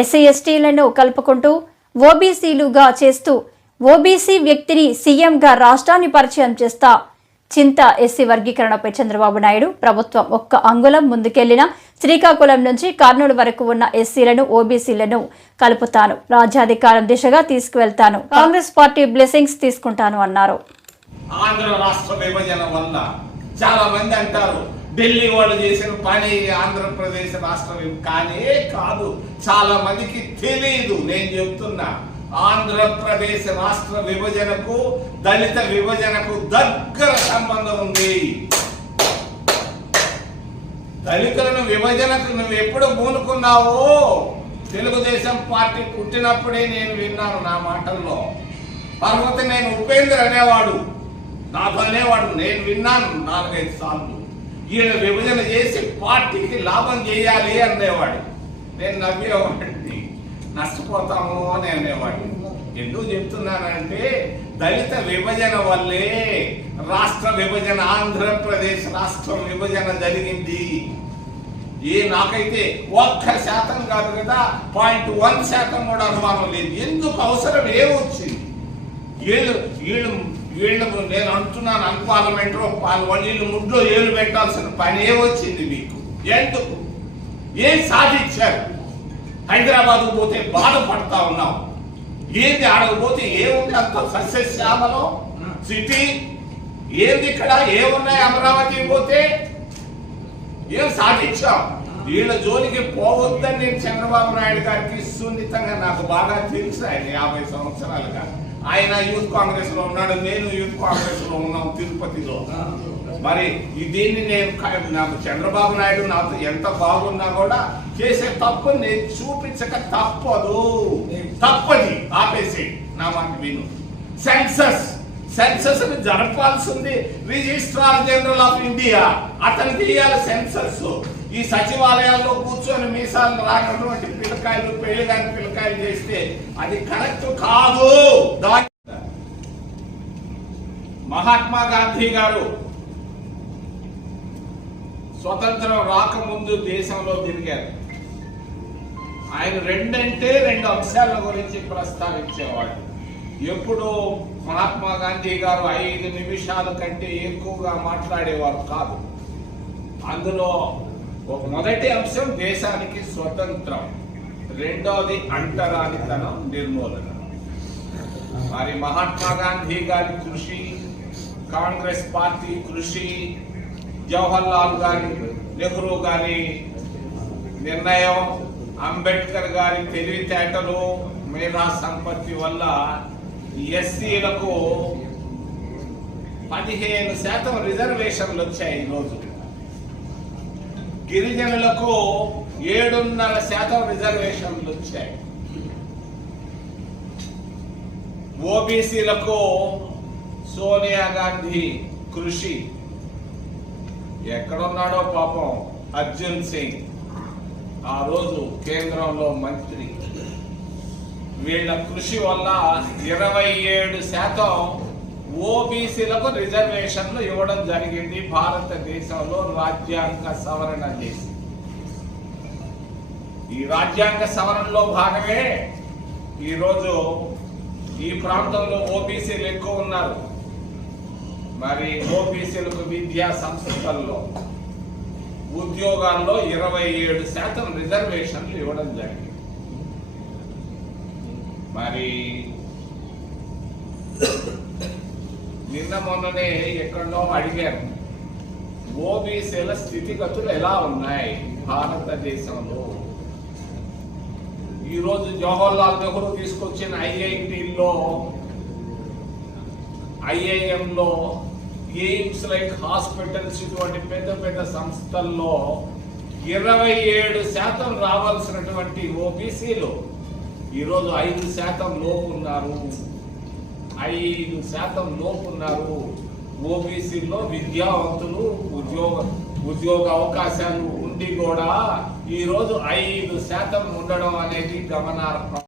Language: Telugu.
ఎస్సీ ఎస్టీలను కలుపుకుంటూ ఓబీసీలుగా చేస్తూ ఓబీసీ వ్యక్తిని సీఎంగా రాష్ట్రాన్ని పరిచయం చేస్తా చింత ఎస్సీ వర్గీకరణపై చంద్రబాబు నాయుడు ప్రభుత్వం ఒక్క అంగుళం ముందుకెళ్లిన శ్రీకాకుళం నుంచి కర్నూలు వరకు ఉన్న ఎస్సీలను ఓబీసీలను కలుపుతాను, రాజ్యాధికారం దిశగా తీసుకువెళ్తాను, కాంగ్రెస్ పార్టీ బ్లెస్సింగ్స్ తీసుకుంటాను అన్నారు. ఆంధ్ర రాష్ట్ర విభజన వల్ల చాలా మంది అంటారు ఢిల్లీ వాళ్ళు చేసిన పని ఆంధ్రప్రదేశ్ రాష్ట్రం కానీ కాదు, చాలా మందికి తెలియదు. నేను చెప్తున్నా, ఆంధ్రప్రదేశ్ రాష్ట్ర విభజనకు దళిత విభజనకు దగ్గర సంబంధం ఉంది. దళితులను విభజనకు నువ్వు ఎప్పుడు పూనుకున్నావో తెలుగుదేశం పార్టీ పుట్టినప్పుడే నేను విన్నాను. నా మాటల్లో తర్వాత నేను ఉపేంద్ర అనేవాడు, నాతో అనేవాడు, నేను విన్నాను 4-5 సార్లు. ఈయన విభజన చేసి పార్టీకి లాభం చేయాలి అనేవాడు. నేను నవ్వేవాడిని, నష్టపోతాము అని అనేవాడిని. ఎందుకు చెప్తున్నానంటే దళిత విభజన వల్లే రాష్ట్ర విభజన, ఆంధ్రప్రదేశ్ రాష్ట్రం విభజన జరిగింది. నాకైతే 1% కాదు కదా, 0.1% కూడా అనుమానం లేదు. ఎందుకు అవసరం ఏమొచ్చింది? వీళ్ళు నేను అంటున్నాను, అన్పార్లమెంటరీ వీళ్ళు ముడ్లో ఏళ్ళు పెట్టాల్సిన పని ఏమొచ్చింది మీకు? ఎందుకు? ఏం సాధించారు? హైదరాబాద్ పోతే బాధపడతా ఉన్నాం. ఏంది ఆడకపోతే ఏముంది? అంత సస్యశ్యామలం సిటీ ఏంది? ఇక్కడ ఏమున్నాయి? అమరావతి పోతే ఏం సాధించాం? వీళ్ళ జోలికి పోవద్దని నేను చంద్రబాబు నాయుడు గారికి సున్నితంగా, నాకు బాగా తెలుసు. ఆయన 50 సంవత్సరాలుగా ఆయన యూత్ కాంగ్రెస్ లో ఉన్నాడు, నేను యూత్ కాంగ్రెస్ లో ఉన్నాం తిరుపతిలో. మరి దీన్ని నాకు చంద్రబాబు నాయుడు నాతో ఎంత బాగున్నా కూడా చేసే తప్పు నేను చూపించక తప్పది ఆపేసి నా మాట విను. సెన్సస్ ని జరపాల్సింది రిజిస్ట్రార్ జనరల్ ఆఫ్ ఇండియా, అతనికి ఇయ్యాలి సెన్సస్. ఈ సచివాలయాల్లో కూర్చొని మీసాలు రానటువంటి పిల్లకాయలు, పెళ్లి కాని పిల్లకాయలు చేస్తే అది కరెక్ట్ కాదు. మహాత్మా గాంధీ గారు స్వతంత్రం రాకముందు దేశంలో తిరిగారు. ఆయన 2 అంశాల గురించి ప్రస్తావించేవాడు. ఎప్పుడు మహాత్మా గాంధీ గారు 5 నిమిషాల కంటే ఎక్కువగా మాట్లాడేవారు కాదు. అందులో మొదటి అంశం దేశానికి స్వతంత్రం, రెండోది అంటరానితనం నిర్మూలన. మరి మహాత్మా గాంధీ గారి కృషి, కాంగ్రెస్ పార్టీ కృషి, జవహర్లాల్ గారి, నెహ్రూ గారి నిర్ణయం, అంబేద్కర్ గారి తెలివితేటలు, మేధా సంపత్తి వల్ల ఎస్సీలకు 15% రిజర్వేషన్లు వచ్చాయి. ఈరోజు గిరిజనులకు 7.5% రిజర్వేషన్లు వచ్చాయి. ఓబీసీలకు సోనియా గాంధీ కృషి, ఎక్కడున్నాడో పాపం అర్జున్ సింగ్, ఆ రోజు కేంద్రంలో మంత్రి, వీళ్ళ కృషి వల్ల 27% ఓబీసీలకు రిజర్వేషన్లు ఇవ్వడం జరిగింది. భారతదేశంలో రాజ్యాంగ సవరణ చేసి, ఈ రాజ్యాంగ సవరణలో భాగమే ఈరోజు ఈ ప్రాంతంలో ఓబీసీలు ఎక్కువ ఉన్నారు. మరి ఓబీసీలకు విద్యా సంస్థల్లో, ఉద్యోగాల్లో 27% రిజర్వేషన్లు ఇవ్వడం జరిగింది. మరి నిన్న మొన్ననే ఎక్కడో అడిగారు, ఓబీసీల స్థితిగతులు ఎలా ఉన్నాయి భారతదేశంలో? ఈరోజు జవహర్లాల్ నెహ్రూ తీసుకొచ్చిన ఐఐటీల్లో, ఐఐఎంలో, ఎయిమ్స్ లైక్ హాస్పిటల్స్, ఇటువంటి పెద్ద పెద్ద సంస్థల్లో 27% రావాల్సినటువంటి ఓబీసీలు ఈరోజు 5% లోపు ఉన్నారు. 5% లోపు ఉన్నారు. ఓబీసీలో విద్యావంతులు, ఉద్యోగ అవకాశాలు ఉండి కూడా ఈరోజు 5% ఉండడం అనేది గమనార్హం.